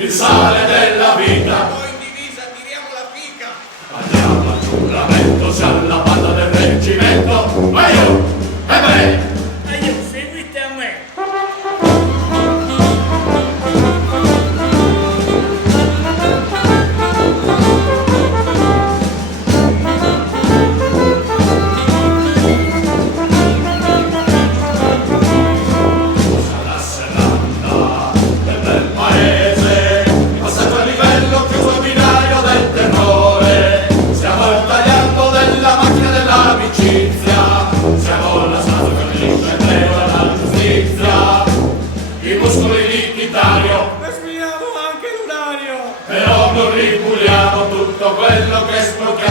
il sale della vita. Poi in divisa tiriamo la fica. Andiamo al giuramento, se alla banda del reggimento. Ma io, e me! E io, seguite a me. La serranda del bel paese, passaggio a livello chiuso binario del terrore. Stiamo tagliando della macchina dell'amicizia, siamo la statua che unisce il treno alla giustizia. I muscoli di titanio, Respiriamo anche l'urario. però non ripuliamo tutto quello che sporchiamo.